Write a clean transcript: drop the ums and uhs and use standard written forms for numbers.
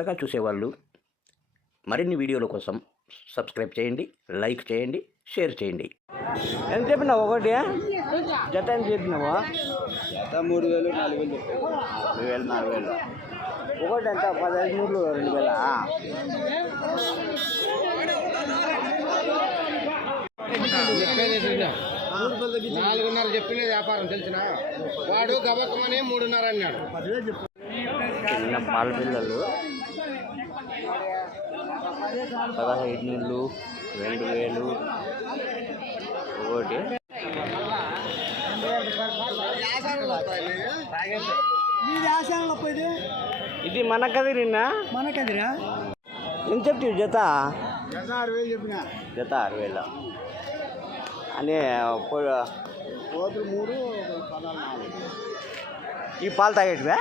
కొత్తగా చూసేవాళ్ళు మరిన్ని వీడియోల కోసం సబ్స్క్రైబ్ చేయండి, లైక్ చేయండి, షేర్ చేయండి. ఎంత చెప్పినావు ఒకటి జత ఎంత చెప్పినావు? జత 3000 4000 చెప్పారు. 3000 4000 ఒకటి ఎంత 1500 2000. 4.5 చెప్పిన వ్యాపారం తెలిసిన వాడు గబకమని 3.5 అన్నాడు. చిన్న పాల పిల్లలు 15 నీళ్ళు 2000 ఒకటి. ఇది మన కదిరినా? ఎంత చెప్తావు జత? జత 6000 చెప్పిన. జత 6000 అని కోతులు 3 14 4. ఈ పాలు తాగేటివా?